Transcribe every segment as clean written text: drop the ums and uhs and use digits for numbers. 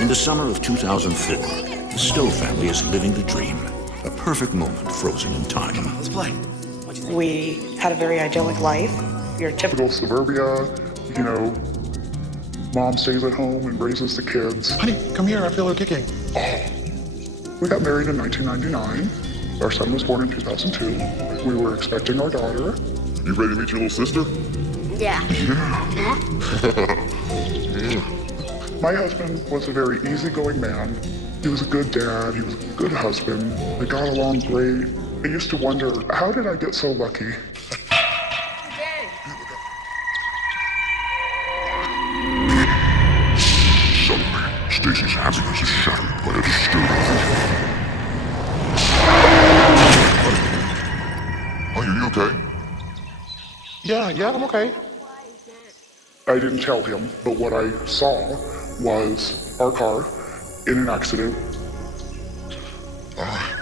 In the summer of 2004, the Stowe family is living the dream. A perfect moment frozen in time. Come on, let's play. We had a very idyllic life. Your typical Suburbia, you know, mom stays at home and raises the kids. Honey, come here, I feel her kicking. We got married in 1999. Our son was born in 2002. We were expecting our daughter. You ready to meet your little sister? Yeah. My husband was a very easygoing man. He was a good dad, he was a good husband. They got along great. I used to wonder, how did I get so lucky? Suddenly, Stacy's happiness is shattered by a disturbing vision. Honey, are you okay? Yeah, I'm okay. I didn't tell him, but what I saw was our car in an accident. Oh,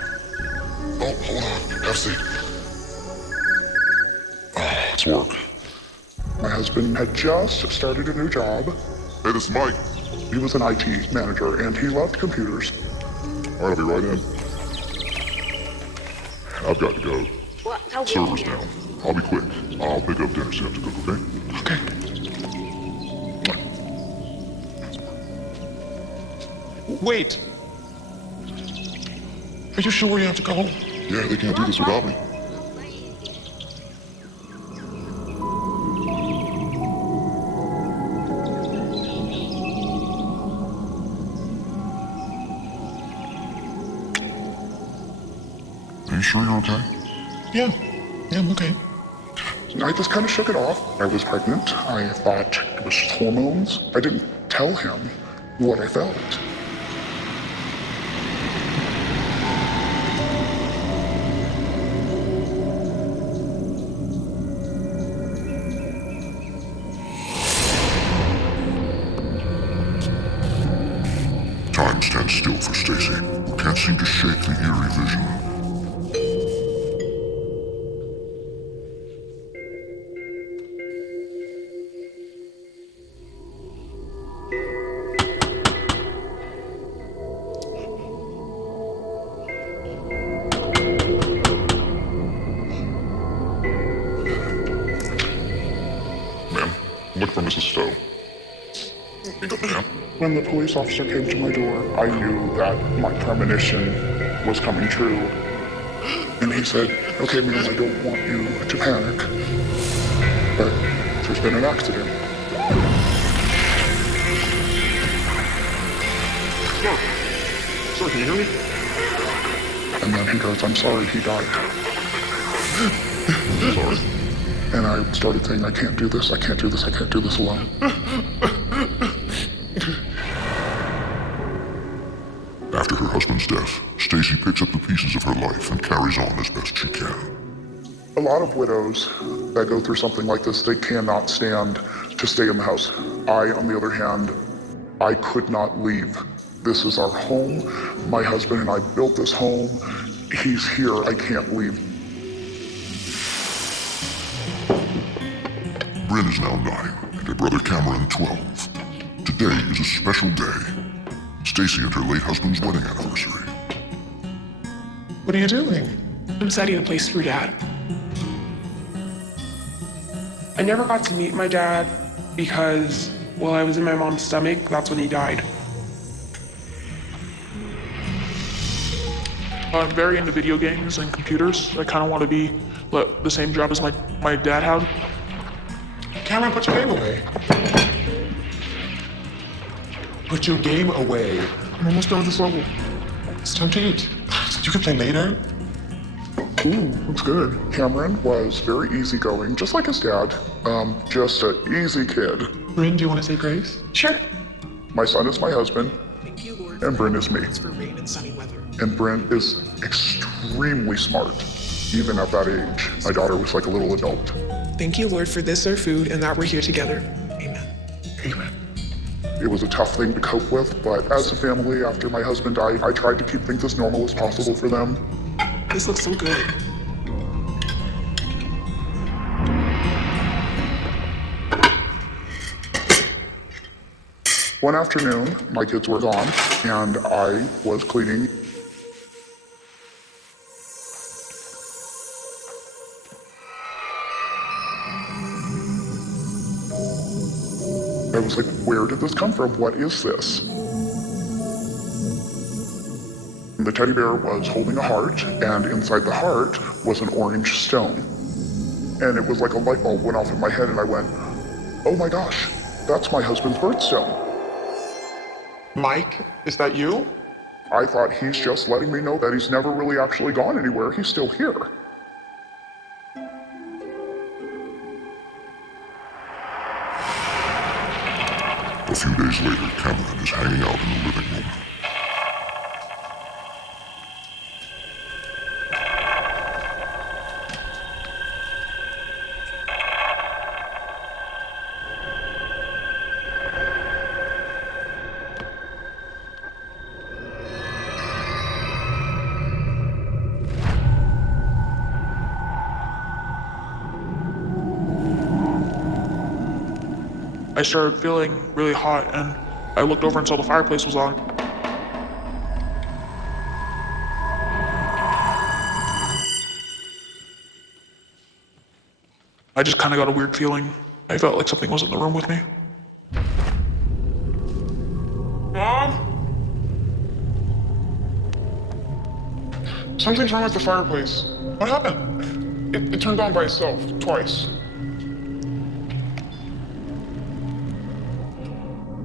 hold on. Have a seat. Let's work. My husband had just started a new job. Hey, this is Mike. He was an IT manager, and he loved computers. All right, I'll be right in. I've got to go. Server's down. I'll be quick. I'll pick up dinner so you have to cook, okay? Okay. Wait. Are you sure you have to go? Yeah, they can't do this without me. Are you sure you're okay? Yeah, I'm okay. I just kind of shook it off. I was pregnant. I thought it was hormones. I didn't tell him what I felt. Time stands still for Stacy, who can't seem to shake the eerie vision. Ma'am, look for Mrs. Stowe. Ma'am? When the police officer came to my door, I knew that my premonition was coming true. And he said, okay, ma'am, I don't want you to panic, but there's been an accident. Sir, can you hear me? And then he goes, I'm sorry, he died. Sorry. And I started saying, I can't do this, I can't do this, I can't do this alone. After her husband's death, Stacy picks up the pieces of her life and carries on as best she can. A lot of widows that go through something like this, they cannot stand to stay in the house. I, on the other hand, I could not leave. This is our home. My husband and I built this home. He's here. I can't leave. Bryn is now 9, and her brother Cameron 12. Today is a special day. Stacy and her late husband's wedding anniversary. What are you doing? I'm setting a place for Dad. I never got to meet my dad because while I was in my mom's stomach, that's when he died. I'm very into video games and computers. I kind of want to be the same job as my dad had. Cameron, put your game away. Put your game away. I'm almost done with this level. It's time to eat. You can play later. Ooh, looks good. Cameron was very easygoing, just like his dad. Just an easy kid. Bryn, do you want to say grace? Sure. My son is my husband, Thank you, Lord, and Bryn is me. for rain and sunny weather. And Bryn is extremely smart, even at that age. My daughter was like a little adult. Thank you, Lord, for this, our food, and that we're here together. Amen. Amen. It was a tough thing to cope with, but as a family, after my husband died, I tried to keep things as normal as possible for them. This looks so good. One afternoon, my kids were gone, and I was cleaning. I was like, where did this come from? What is this? The teddy bear was holding a heart, and inside the heart was an orange stone. And it was like a light bulb went off in my head, and I went, oh my gosh, that's my husband's birthstone. Mike, is that you? I thought he's just letting me know that he's never really actually gone anywhere. He's still here. A few days later, Cameron is hanging out in the living room. I started feeling really hot, and I looked over and saw the fireplace was on. I just kind of got a weird feeling. I felt like something was in the room with me. Mom? Something's wrong with the fireplace. What happened? It turned on by itself, twice.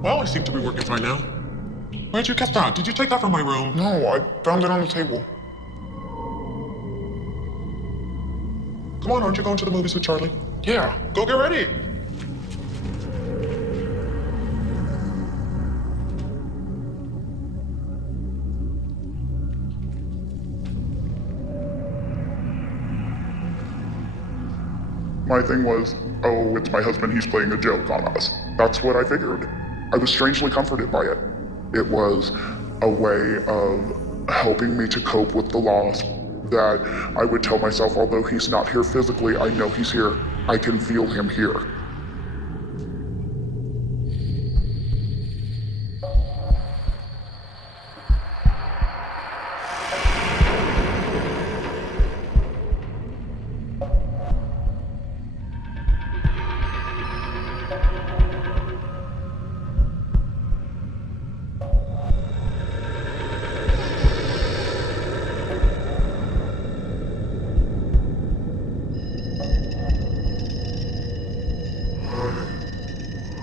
Well, I seem to be working fine now. Where'd you get that? Did you take that from my room? No, I found it on the table. Come on, aren't you going to the movies with Charlie? Yeah. Go get ready! My thing was, oh, it's my husband, he's playing a joke on us. That's what I figured. I was strangely comforted by it. It was a way of helping me to cope with the loss that I would tell myself, although he's not here physically, I know he's here. I can feel him here.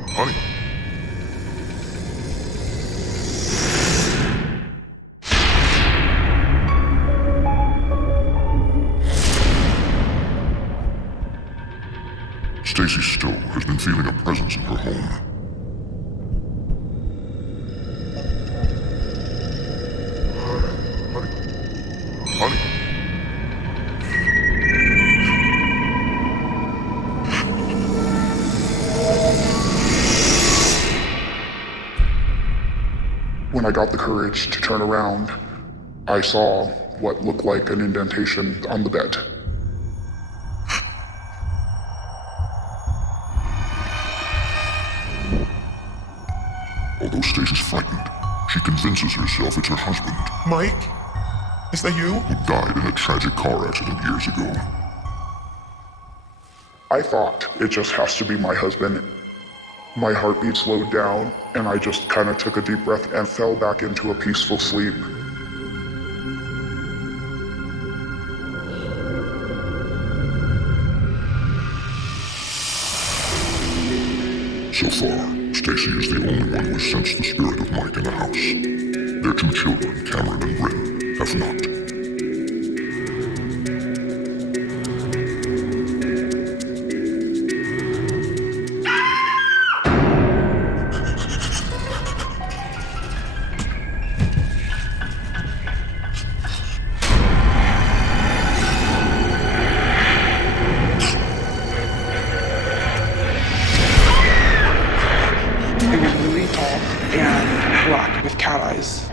Honey. Stacy Stowe has been feeling a presence in her home. Honey. When I got the courage to turn around, I saw what looked like an indentation on the bed. Although Stacy's frightened, she convinces herself it's her husband, Mike? Is that you? who died in a tragic car accident years ago. I thought it just has to be my husband. My heartbeat slowed down, and I just kind of took a deep breath and fell back into a peaceful sleep. So far, Stacy is the only one who has sensed the spirit of Mike in the house. Their two children, Cameron and Bryn, have not. It was really tall and black with cat eyes.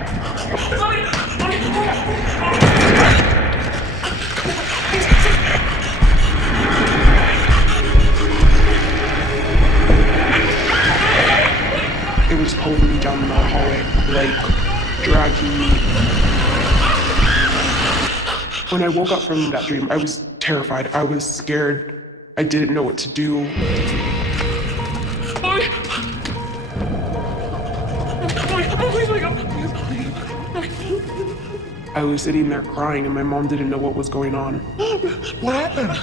It was pulling me down the hallway, like dragging me. When I woke up from that dream, I was terrified. I was scared. I didn't know what to do. Mommy! Please wake up! I was sitting there crying and my mom didn't know what was going on. What happened?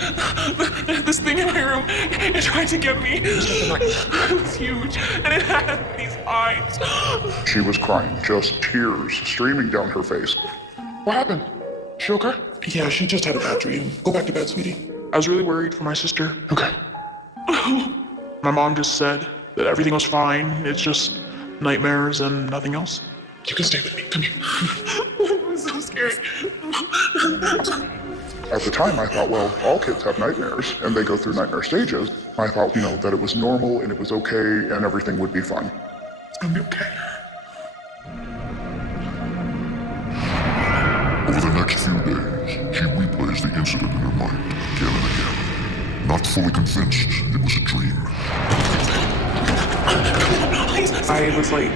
This thing in my room, it tried to get me. It was huge, and it had these eyes. She was crying, just tears streaming down her face. What happened? She okay? Yeah, she just had a bad dream. Go back to bed, sweetie. I was really worried for my sister. Okay. My mom just said that everything was fine. It's just nightmares and nothing else. You can stay with me. Come here. I'm so scared. At the time, I thought, well, all kids have nightmares, and they go through nightmare stages. I thought, that it was normal, and it was okay, and everything would be fine. It's gonna be okay. Over the next few days, she replays the incident in her mind again and again, not fully convinced it was a dream. I was like,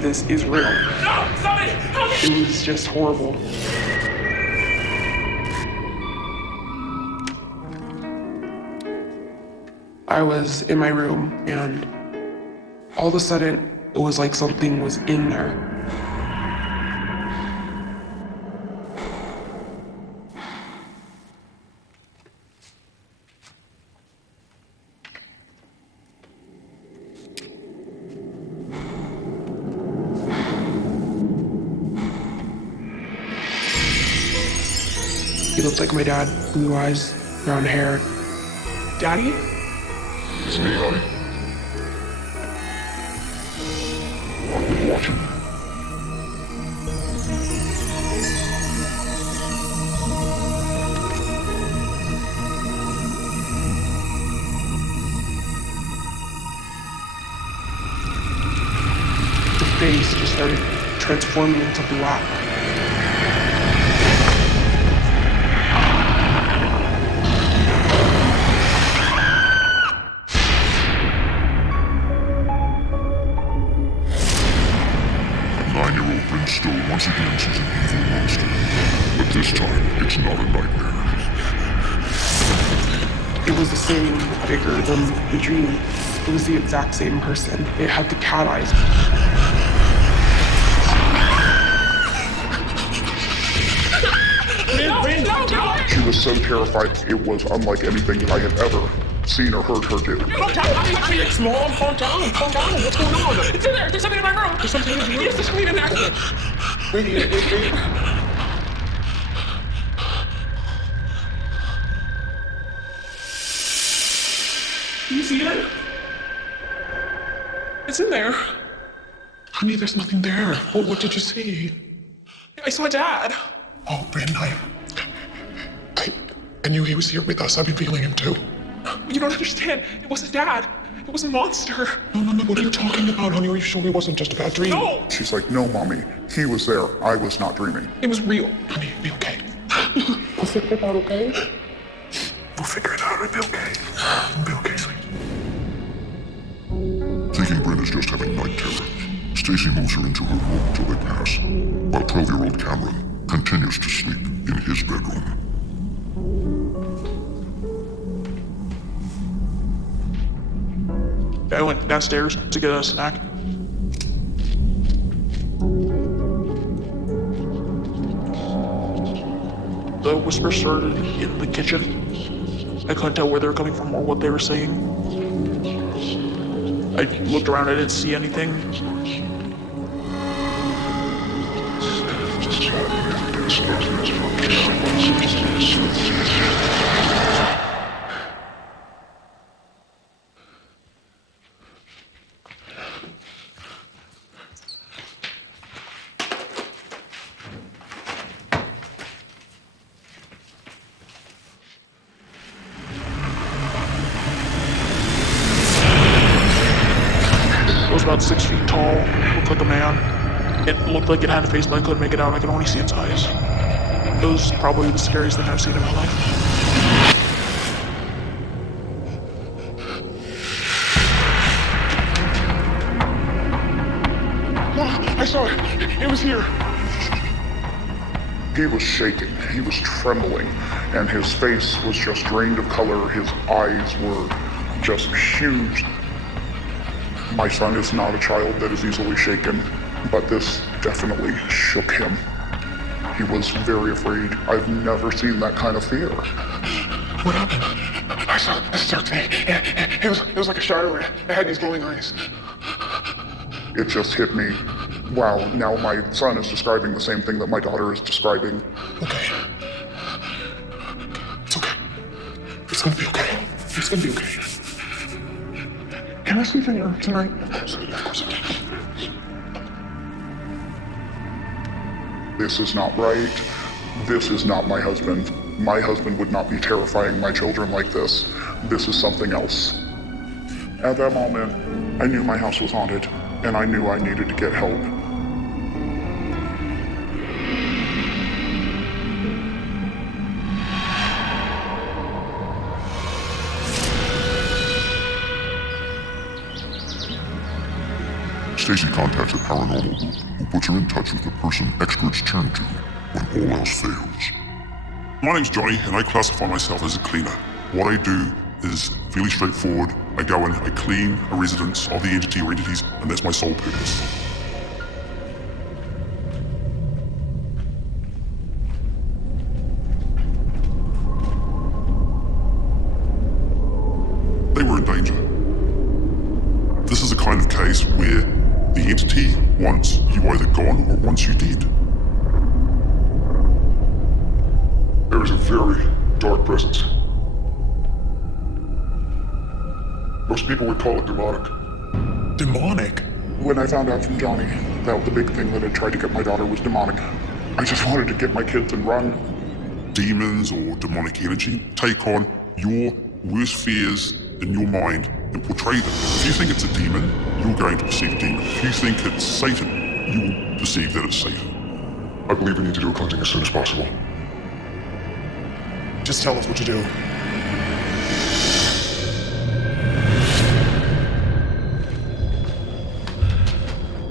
this is real. No, stop it! Help me! It was just horrible. I was in my room and all of a sudden it was like something was in there. He looked like my dad, blue eyes, brown hair. Daddy? It's me, honey. I've been watching. The face just started transforming into black. 9-year-old Bryn still once again sees an evil monster. But this time, it's not a nightmare. It was the same figure than the dream. It was the exact same person. It had the cat eyes. She was so terrified, it was unlike anything that I had ever seen or heard her do. Calm down, small, calm down, what's going on? It's in there, there's something in my room. There's something in your room? Yes, there's something in there. Wait. You see it? It's in there. Honey, there's nothing there. What did you see? I saw Dad. Oh, Bryn, I knew he was here with us. I've been feeling him too. You don't understand. It wasn't Dad. It was a monster. No, what are you talking about, honey? Are you sure it wasn't just a bad dream? No! She's like, no, Mommy, he was there. I was not dreaming. It was real. Honey, be okay. We'll figure it out, okay? We'll figure it out. It'll be okay. It'll be okay, sweet. Thinking Bryn is just having night terrors, Stacy moves her into her room till they pass, while 12-year-old Cameron continues to sleep in his bedroom. I went downstairs to get a snack. The whisper started in the kitchen. I couldn't tell where they were coming from or what they were saying. I looked around, I didn't see anything. It was about 6 feet tall, looked like a man. It looked like it had a face, but I couldn't make it out. I could only see its eyes. It was probably the scariest thing I've seen in my life. I saw it. It was here. He was shaking, he was trembling, and his face was just drained of color. His eyes were just huge. My son is not a child that is easily shaken, but this definitely shook him. He was very afraid. I've never seen that kind of fear. What happened? I saw this dark thing. It was like a shadow. It had these glowing eyes. It just hit me. Wow, now my son is describing the same thing that my daughter is describing. Okay. It's okay. It's gonna be okay. It's gonna be okay. Can I sleep in your room tonight? Of course I can. This is not right. This is not my husband. My husband would not be terrifying my children like this. This is something else. At that moment, I knew my house was haunted, and I knew I needed to get help. Stacy contacts a paranormal group who puts her in touch with the person experts turn to when all else fails. My name's Johnny, and I classify myself as a cleaner. What I do is fairly straightforward. I go in, I clean a residence of the entity or entities, and that's my sole purpose. They were in danger. This is a kind of case where the entity wants you either gone or wants you dead. There is a very dark presence. Most people would call it demonic. Demonic? When I found out from Johnny that the big thing that had tried to get my daughter was demonic, I just wanted to get my kids and run. Demons or demonic energy take on your worst fears in your mind and portray them. If you think it's a demon, you're going to perceive a demon. If you think it's Satan, you will perceive that it's Satan. I believe we need to do a cleansing as soon as possible. Just tell us what to do.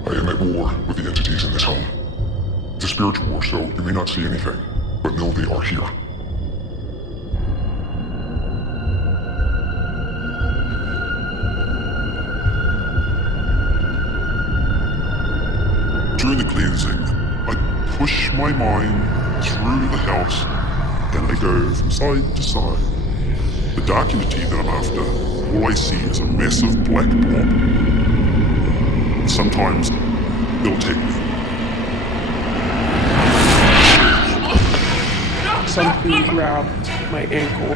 I am at war with the entities in this home. It's a spiritual war, so you may not see anything, but know they are here. During the cleansing, I push my mind through the house and I go from side to side. The dark entity that I'm after, all I see is a massive black blob. Sometimes it'll take me. Something grabbed my ankle.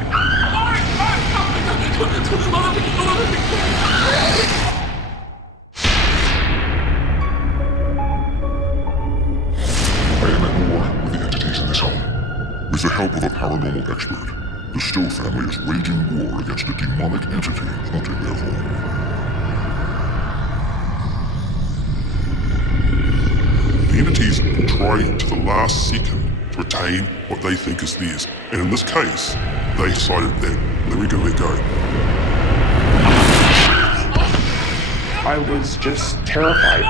I am at war with the entities in this home. With the help of a paranormal expert, the Stowe family is waging war against a demonic entity haunting their home. The entities try to the last second to retain what they think is theirs. And in this case, they decided that they were going to let go. I was just terrified.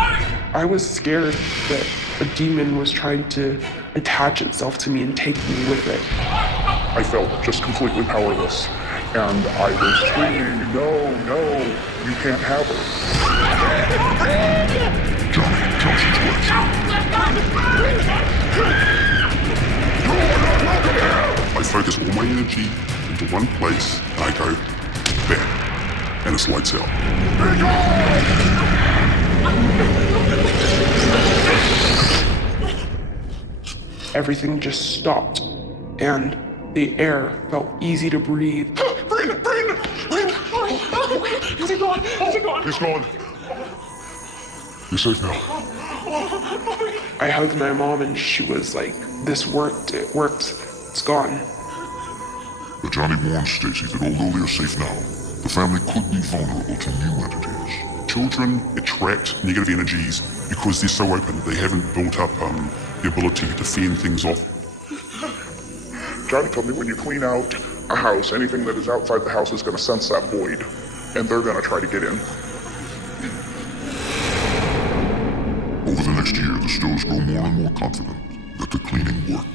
I was scared that a demon was trying to attach itself to me and take me with it. I felt just completely powerless, and I was screaming, no, you can't have her. Johnny, Johnson's place. I focus all my energy into one place and I go bam, and it's lights out. Everything just stopped, and the air felt easy to breathe. Brandon! Is he gone? He's gone. You're safe now. I hugged my mom and she was like, this worked, it worked, it's gone. But Johnny warns Stacy that although they are safe now, the family could be vulnerable to new entities. Children attract negative energies because they're so open. They haven't built up the ability to fend things off. Johnny told me when you clean out a house, anything that is outside the house is going to sense that void, and they're going to try to get in. Although Over the next year, the Stows grow more and more confident that the cleaning worked.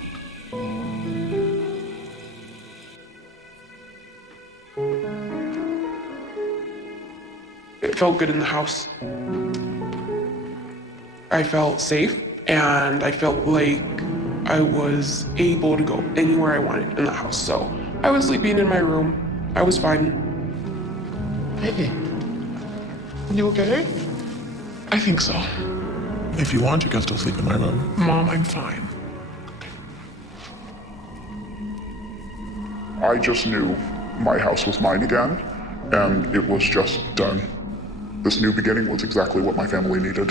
It felt good in the house. I felt safe, and I felt like I was able to go anywhere I wanted in the house. So I was sleeping in my room. I was fine. Hey, you okay? I think so. If you want, you can still sleep in my room. Mom, I'm fine. I just knew my house was mine again, and it was just done. This new beginning was exactly what my family needed.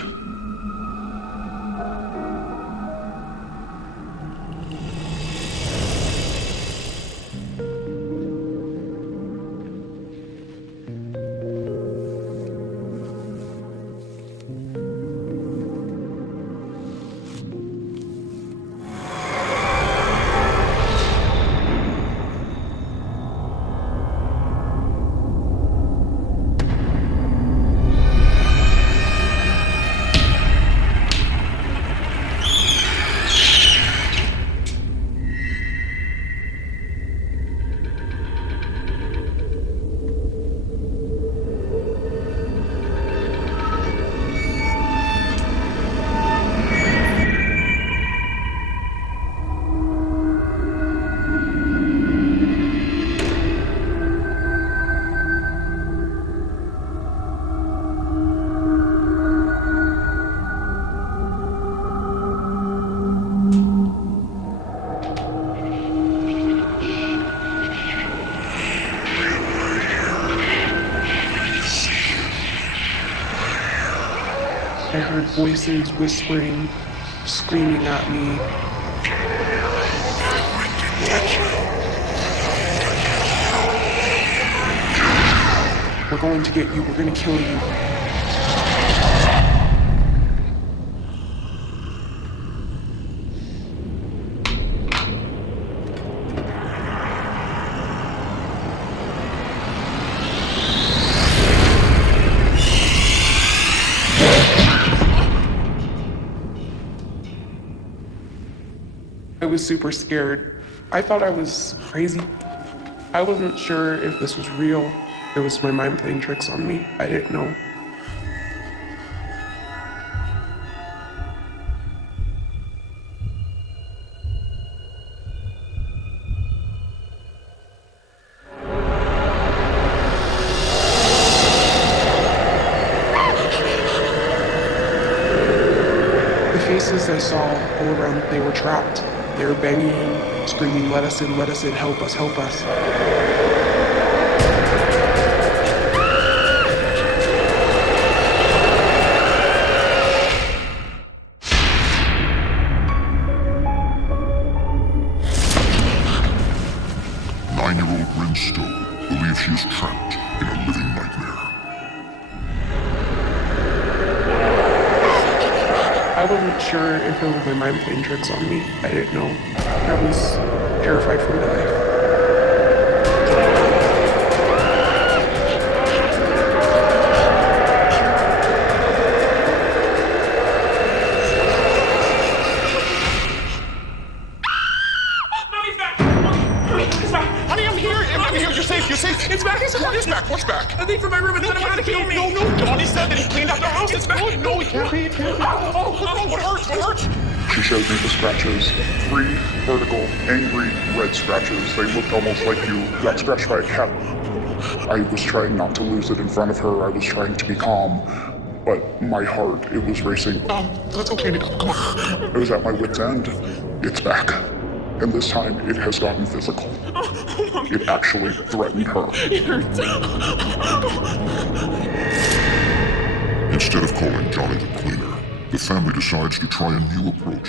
I heard voices whispering, screaming at me. We're going to get you. We're going to kill you. I was super scared. I thought I was crazy. I wasn't sure if this was real. It was my mind playing tricks on me. I didn't know. The faces I saw all around, they were trapped. They were banging, screaming, let us in, help us, help us. Nine-year-old Bryn Stowe believes she is trapped in a living nightmare. I wasn't sure if it was my mind playing tricks on me. I didn't know. I was terrified for my life. Honey, I'm here. I'm here. You're safe. You're safe. It's back. It's back. What's back? I think from my room, it's gonna kill me. No. Johnny said that he cleaned out the house. It's back. No, it can't be. It can't be. Oh, what hurts? What hurts? She showed me the scratches. 3 vertical, angry, red scratches. They looked almost like you got scratched by a cat. I was trying not to lose it in front of her. I was trying to be calm. But my heart, it was racing. Let's go clean it up. Come on. I was at my wit's end. It's back. And this time, it has gotten physical. It actually threatened her. Instead of calling Johnny the cleaner, the family decides to try a new approach.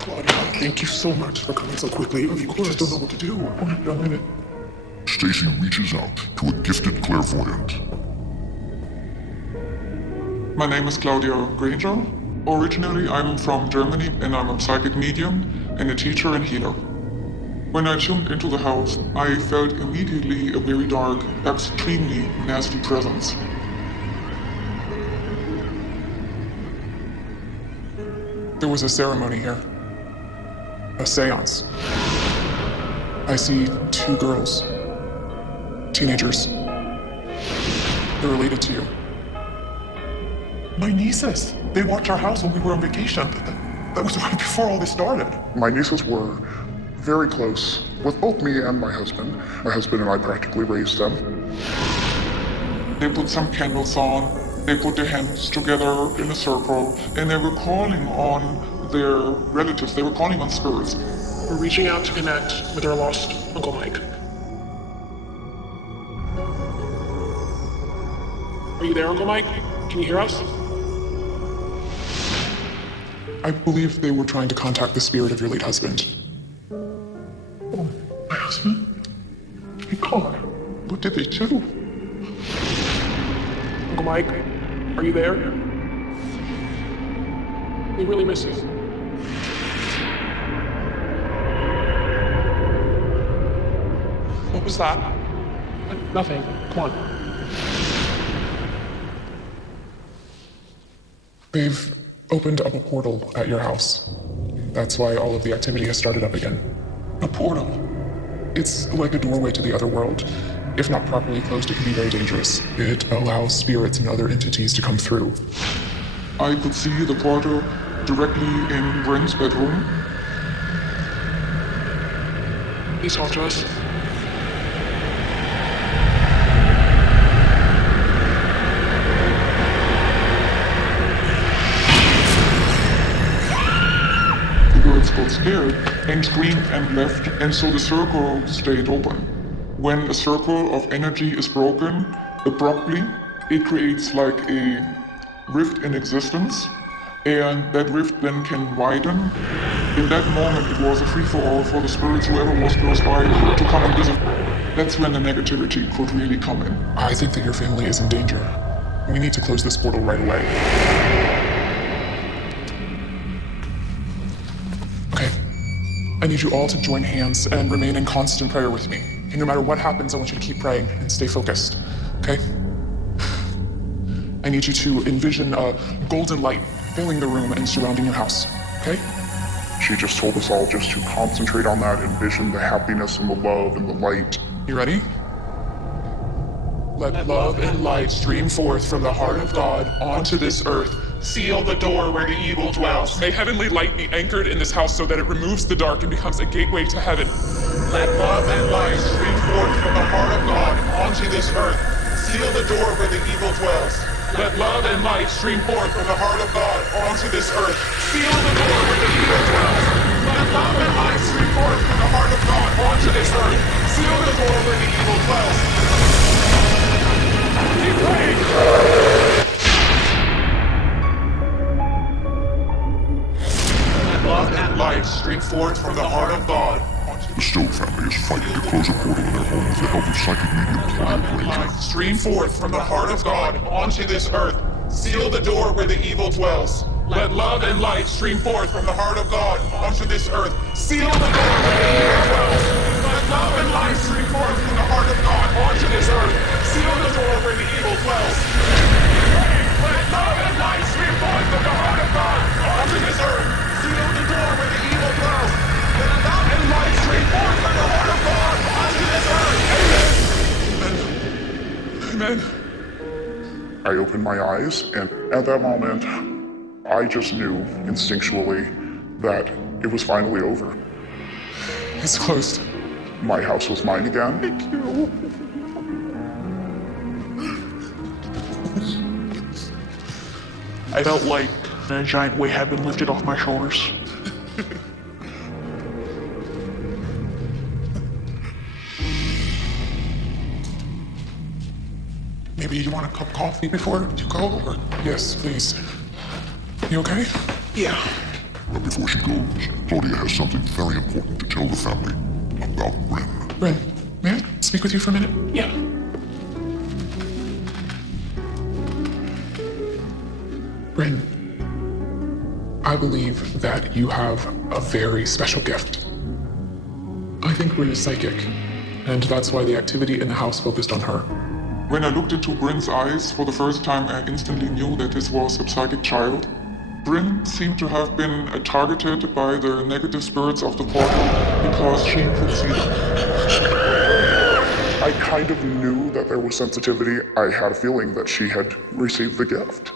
Claudia, thank you so much for coming so quickly. We just don't know what to do. A minute. Stacy reaches out to a gifted clairvoyant. My name is Claudia Granger. Originally, I'm from Germany and I'm a psychic medium and a teacher and healer. When I tuned into the house, I felt immediately a very dark, extremely nasty presence. There was a ceremony here. A seance. I see 2 girls. Teenagers. They're related to you. My nieces. They watched our house when we were on vacation. That was right before all this started. My nieces were very close with both me and my husband. My husband and I practically raised them. They put some candles on, they put their hands together in a circle, and they were calling on their relatives, they were calling on spirits. We're reaching out to connect with our lost Uncle Mike. Are you there, Uncle Mike? Can you hear us? I believe they were trying to contact the spirit of your late husband. Oh, my husband? God, what did they do? Uncle Mike, are you there? We really miss you. What was that? Nothing. Come on. They've opened up a portal at your house. That's why all of the activity has started up again. A portal? It's like a doorway to the other world. If not properly closed, it can be very dangerous. It allows spirits and other entities to come through. I could see the portal directly in Brent's bedroom. Please talk to us. The girls got scared and screamed and left, and so the circle stayed open. When a circle of energy is broken, abruptly, it creates like a rift in existence, and that rift then can widen. In that moment, it was a free-for-all for the spirits, whoever was close by, to come and visit. That's when the negativity could really come in. I think that your family is in danger. We need to close this portal right away. Okay. I need you all to join hands and remain in constant prayer with me. And no matter what happens, I want you to keep praying and stay focused. Okay? I need you to envision a golden light filling the room and surrounding your house. Okay? She just told us all just to concentrate on that, envision the happiness and the love and the light. You ready? Let love and light stream forth from the heart of God onto this earth. Seal the door where the evil dwells. May heavenly light be anchored in this house so that it removes the dark and becomes a gateway to heaven. Let love and light stream forth from the heart of God onto this earth. Seal the door where the evil dwells. Let love and light stream forth from the heart of God onto this earth. Seal the door where the evil dwells. Let love and light stream forth from the heart of God onto this earth. Seal the door where the evil dwells. Keep praying! Let love and light stream forth from the heart of God. The Stowe family is fighting to close a portal in their home with the help of psychic medium Claudia Granger. Stream forth from the heart of God onto this earth. Seal the door where the evil dwells. Let love and light stream forth from the heart of God onto this earth. Seal the door where the evil dwells. Let love and light stream forth from the heart of God onto this earth. Seal the door where the evil dwells. Let love and light stream forth from the heart of God onto this earth. Seal the door where the evil dwells. Let love and light stream forth from the heart of God onto this earth. Amen. Amen. I opened my eyes, and at that moment, I just knew instinctually that it was finally over. It's closed. My house was mine again. Thank you. I felt like a giant weight had been lifted off my shoulders. Maybe you want a cup of coffee before you go? Or... Yes, please. You okay? Yeah. But before she goes, Claudia has something very important to tell the family about Ren. Ren, may I speak with you for a minute? Yeah. Ren, I believe that you have a very special gift. I think Ren is psychic, and that's why the activity in the house focused on her. When I looked into Bryn's eyes for the first time, I instantly knew that this was a psychic child. Bryn seemed to have been targeted by the negative spirits of the portal because she could see them. I kind of knew that there was sensitivity. I had a feeling that she had received the gift.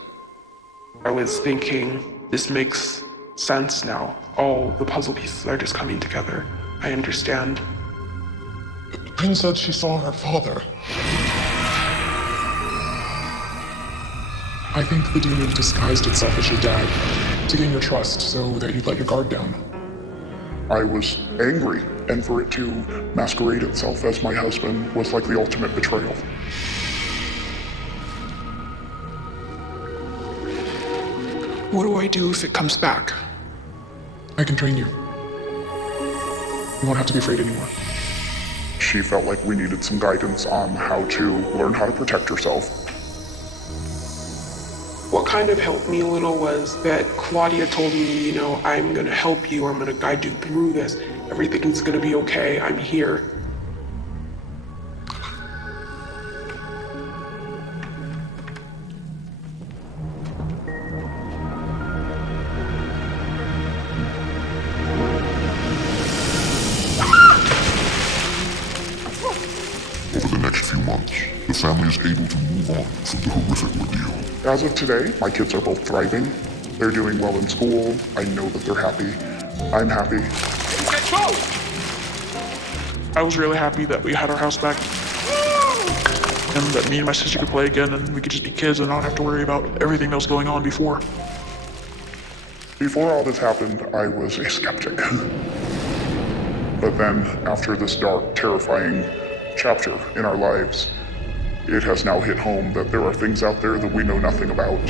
I was thinking, this makes sense now. All the puzzle pieces are just coming together. I understand. Bryn said she saw her father. I think the demon disguised itself as your dad to gain your trust so that you'd let your guard down. I was angry, and for it to masquerade itself as my husband was like the ultimate betrayal. What do I do if it comes back? I can train you. You won't have to be afraid anymore. She felt like we needed some guidance on how to learn how to protect herself. What kind of helped me a little was that Claudia told me, I'm gonna help you, I'm gonna guide you through this. Everything's gonna be okay, I'm here. Over the next few months, the family is able to move on from the horrific ordeal. As of today, my kids are both thriving. They're doing well in school. I know that they're happy. I'm happy. I was really happy that we had our house back. And that me and my sister could play again and we could just be kids and not have to worry about everything that was going on before. Before all this happened, I was a skeptic. But then, after this dark, terrifying chapter in our lives, it has now hit home that there are things out there that we know nothing about.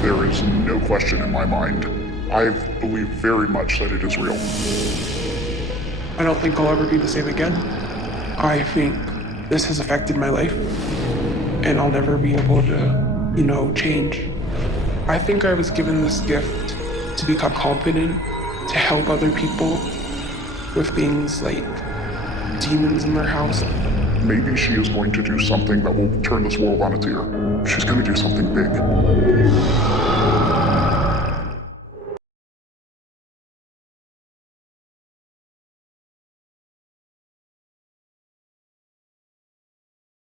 There is no question in my mind. I believe very much that it is real. I don't think I'll ever be the same again. I think this has affected my life, and I'll never be able to, change. I think I was given this gift to become competent, to help other people with things like demons in their house. Maybe she is going to do something that will turn this world on its ear. She's going to do something big.